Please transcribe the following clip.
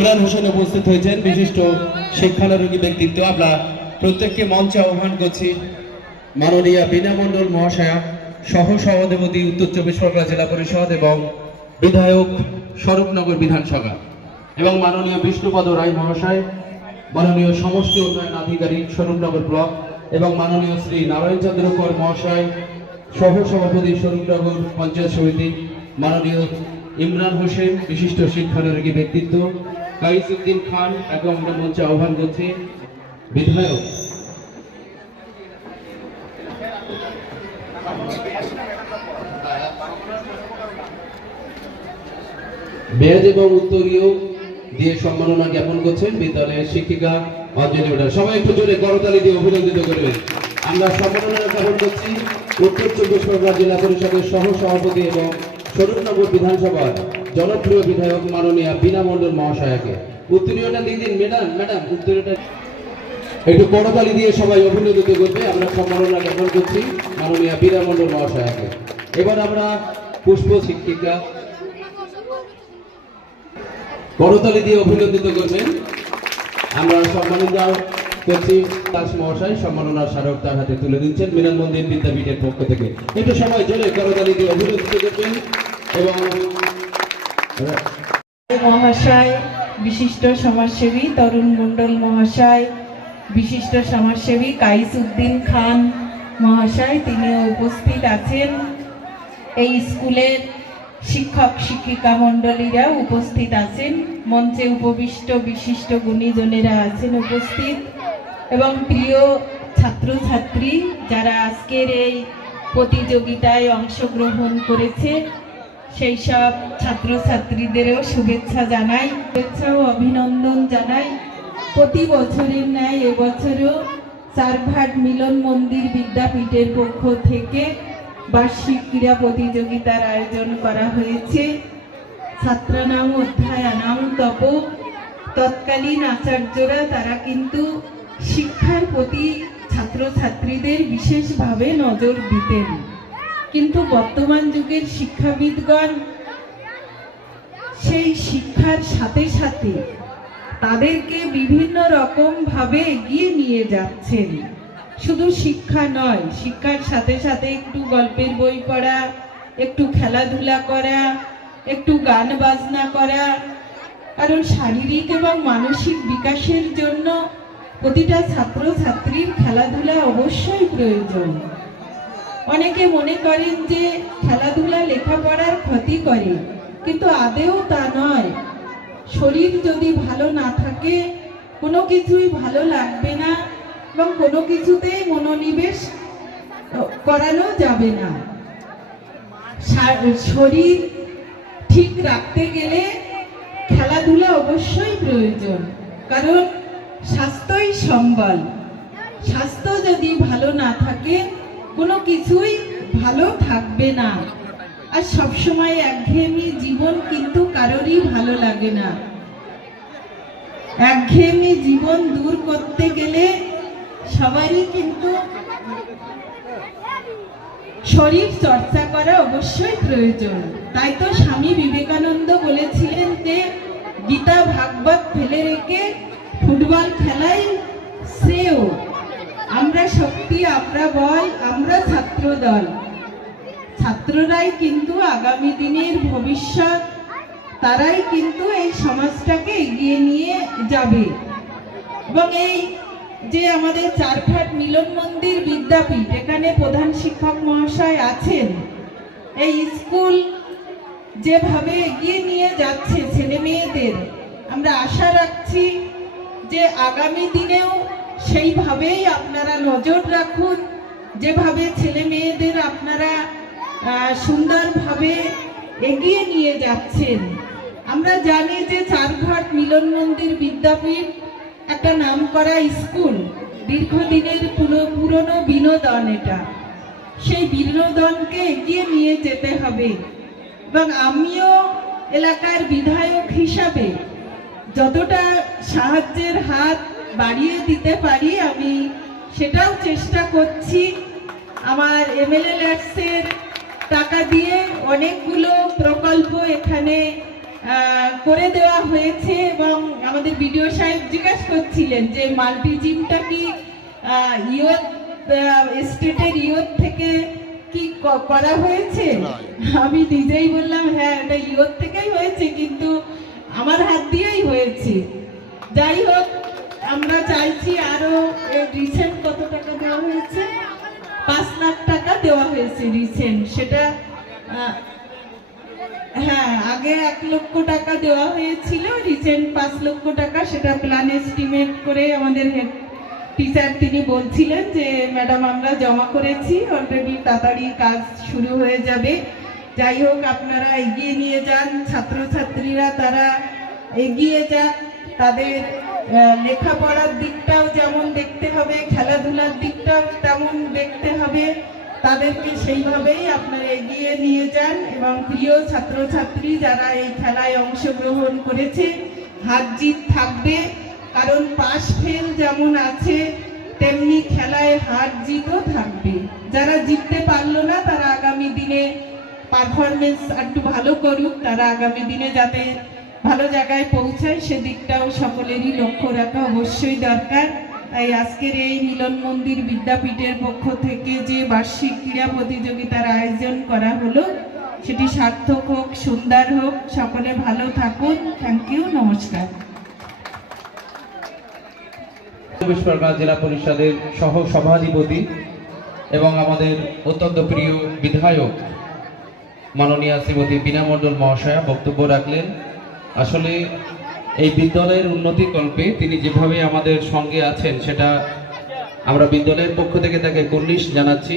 ইমরান হোসেন উপস্থিত হয়েছেন, বিশিষ্ট শিক্ষানুরোগী ব্যক্তিত্ব। আমরা প্রত্যেককে মঞ্চে আহ্বান করছি। মাননীয় বীণা মণ্ডল মহাশয়া, সহ সভাধিপতি উত্তর চব্বিশ পরগনা জেলা পরিষদ এবং বিধায়ক স্বরূপনগর বিধানসভা এবং মাননীয় বিষ্ণুপদ রায় মহাশয়, মাননীয় সমষ্টি উন্নয়ন আধিকারিক স্বরূপনগর ব্লক এবং মাননীয় শ্রী নারায়ণ চন্দ্র কর মহাশয়, সহ সভাপতি স্বরূপনগর পঞ্চায়েত সমিতি, মাননীয় ইমরান হোসেন, বিশিষ্ট শিক্ষানুরাগী ব্যক্তিত্ব কাইসুদ্দিন খান এবং আমরা মঞ্চে আহ্বান করছি বিধায়ক। বেদ এবং উত্তরীয় দিয়ে সম্মাননা জ্ঞাপন করছেন বিদ্যালয়ের শিক্ষিকা অঞ্জলি ওটার সবাই একটু জোরে করতালি দিয়ে অভিনন্দিত করবেন। আমরা সম্মাননা জ্ঞাপন করছি উত্তর চব্বিশ পরগনা জেলা পরিষদের সহ সভাপতি এবং স্বরূপনগর বিধানসভার জনপ্রিয় বিধায়ক মাননীয় বীণা মণ্ডল মহাশয়াকে। উত্তরীয়টা দিয়ে দিন, ম্যাডাম ম্যাডাম উত্তরীয়টা একটু করতালি দিয়ে সবাই অভিনন্দিত করবে। আমরা সম্মাননা জ্ঞাপন করছি মাননীয় বীণা মণ্ডল মহাশয়াকে। এবার আমরা পুষ্প শিক্ষিকা। করতালি দিয়ে অভিনন্দিত করবেন। আমরা সম্মানিত করছি দাস মহাশয় সম্মাননার স্মারক তার হাতে তুলে দিচ্ছেন মিলন মন্দির বিদ্যাপীঠের পক্ষ থেকে। একটু সময় জোরে করতালি দিয়ে অভিনন্দিত করবেন এবং মহাশয়, বিশিষ্ট সমাজসেবী তরুণ মণ্ডল মহাশয়, বিশিষ্ট সমাজসেবী কাইস উদ্দিন খান মহাশয়, তিনিও উপস্থিত আছেন। এই স্কুলের শিক্ষক শিক্ষিকা মণ্ডলীরা উপস্থিত আছেন। মঞ্চে উপবিষ্ট বিশিষ্ট গুণীজনেরা আছেন উপস্থিত। এবং প্রিয় ছাত্রছাত্রী যারা আজকের এই প্রতিযোগিতায় অংশগ্রহণ করেছে সেই সব ছাত্রছাত্রীদেরও শুভেচ্ছা জানাই, শুভেচ্ছা ও অভিনন্দন জানাই। প্রতি বছরের ন্যায় এবছরও চারঘাট মিলন মন্দির বিদ্যাপীঠের পক্ষ থেকে বার্ষিক ক্রীড়া প্রতিযোগিতার আয়োজন করা হয়েছে। ছাত্রানাম অধ্যায়ানাম তপ, তৎকালীন আচার্যরা তারা কিন্তু শিক্ষার প্রতি ছাত্রছাত্রীদের বিশেষভাবে নজর দিতেন। কিন্তু বর্তমান যুগের শিক্ষাবিদগণ সেই শিক্ষার সাথে সাথে তাদেরকে বিভিন্ন রকম ভাবে এগিয়ে নিয়ে যাচ্ছেন। শুধু শিক্ষা নয়, শিক্ষার সাথে সাথে একটু গল্পের বই পড়া, একটু খেলাধুলা করা, একটু গান বাজনা করা, কারণ শারীরিক এবং মানসিক বিকাশের জন্য প্রতিটা ছাত্রছাত্রীর খেলাধুলা অবশ্যই প্রয়োজন। অনেকে মনে করেন যে খেলাধুলা লেখাপড়ার ক্ষতি করে, কিন্তু আদেও তা নয়। শরীর যদি ভালো না থাকে, কোনো কিছুই ভালো লাগবে না এবং কোনো কিছুতেই মনোনিবেশ করানো যাবে না। শরীর ঠিক রাখতে গেলে খেলাধুলা অবশ্যই প্রয়োজন, কারণ স্বাস্থ্যই সম্বল। স্বাস্থ্য যদি ভালো না থাকে কোনো কিছুই ভালো থাকবে না। আর সবসময় একঘেয়েমি জীবন কিন্তু কারোরই ভালো লাগে না। একঘেয়েমি জীবন দূর করতে গেলে সবারই কিন্তু শরীর চর্চা করা অবশ্যই প্রয়োজন। তাই তো স্বামী বিবেকানন্দ বলেছিলেন যে, গীতা ভাগবত ফেলে রেখে ফুটবল খেলাই শ্রেয়। আমরা শক্তি, আমরা বল, আমরা ছাত্র দল ছাত্ররাই কিন্তু আগামী দিনের ভবিষ্যৎ, তারাই কিন্তু এই সমাজটাকে এগিয়ে নিয়ে যাবে। এবং এই যে আমাদের চারঘাট মিলন মন্দির বিদ্যাপীঠ, এখানে প্রধান শিক্ষক মহাশয় আছেন। এই স্কুল যেভাবে এগিয়ে নিয়ে যাচ্ছে ছেলে মেয়েদের আমরা আশা রাখছি যে আগামী দিনেও সেইভাবেই আপনারা নজর রাখুন। যেভাবে ছেলে মেয়েদের আপনারা সুন্দরভাবে এগিয়ে নিয়ে যাচ্ছেন। আমরা জানি যে চারঘাট মিলন মন্দির বিদ্যাপীঠ একটা নামকরা স্কুল। দীর্ঘদিনের পুরো, পুরনো বিনোদন এটা। সেই বিনোদনকে এগিয়ে নিয়ে যেতে হবে। এবং আমিও এলাকার বিধায়ক হিসাবে যতটা সাহায্যের হাত বাড়িয়ে দিতে পারি, আমি সেটাও চেষ্টা করছি। আমার এমএলএ ল্যাক্সের টাকা দিয়ে অনেকগুলো প্রকল্প এখানে করে দেওয়া হয়েছে এবং আমাদের বিডিও সাহেব জিজ্ঞাসা করছিলেন যে মাল্টি জিমটা কি ইয়ত স্টেটের ইয়ত থেকে কি ক- করা হয়েছে? আমি নিজেই বললাম হ্যাঁ এটা ইয়ত থেকেই হয়েছে, কিন্তু আমার হাত দিয়েই হয়েছে। যাই হোক আমরা চাইছি আরও রিসেন্ট কত টাকা দেওয়া হয়েছে? পাঁচ লাখ টাকা দেওয়া হয়েছে রিসেন্ট সেটা হ্যাঁ আগে এক লক্ষ টাকা দেওয়া হয়েছিল রিসেন্ট পাঁচ লক্ষ টাকা। সেটা প্ল্যান এস্টিমেট করে আমাদের হেড টিচার তিনি বলছিলেন যে ম্যাডাম আমরা জমা করেছি অলরেডি তাড়াতাড়ি কাজ শুরু হয়ে যাবে। যাই হোক, আপনারা এগিয়ে নিয়ে যান। ছাত্রছাত্রীরা তারা এগিয়ে যান তাদের লেখাপড়ার দিকটাও যেমন দেখতে হবে, খেলাধুলার দিকটাও তেমন দেখতে হবে। তাদেরকে সেইভাবেই আপনারা এগিয়ে নিয়ে যান এবং প্রিয় ছাত্রছাত্রী যারা এই খেলায় অংশগ্রহণ করেছে, হার জিত থাকবে। কারণ পাশ ফেল যেমন আছে, তেমনি খেলায় হার জিতও থাকবে। যারা জিততে পারল না, তারা আগামী দিনে পারফরমেন্স একটু ভালো করুক, তারা আগামী দিনে যাতে ভালো জায়গায় পৌঁছায়, সেদিকটাও সকলেরই লক্ষ্য রাখা অবশ্যই দরকার। তাই আজকের এই মিলন মন্দির বিদ্যাপীঠের পক্ষ থেকে যে বার্ষিক ক্রীড়া প্রতিযোগিতার আয়োজন করা হলো, সেটি সার্থক হোক, সুন্দর হোক, সকলে ভালো থাকুন। থ্যাংক ইউ নমস্কার। চব্বিশ পরগনা জেলা পরিষদের সহ সভাধিপতি এবং আমাদের অত্যন্ত প্রিয় বিধায়ক মাননীয়া শ্রীমতী বীণা মণ্ডল মহাশয়া বক্তব্য রাখলেন। আসলে এই বিদ্যালয়ের উন্নতি কল্পে তিনি যেভাবে আমাদের সঙ্গে আছেন, সেটা আমরা বিদ্যালয়ের পক্ষ থেকে তাকে কুর্নিশ জানাচ্ছি।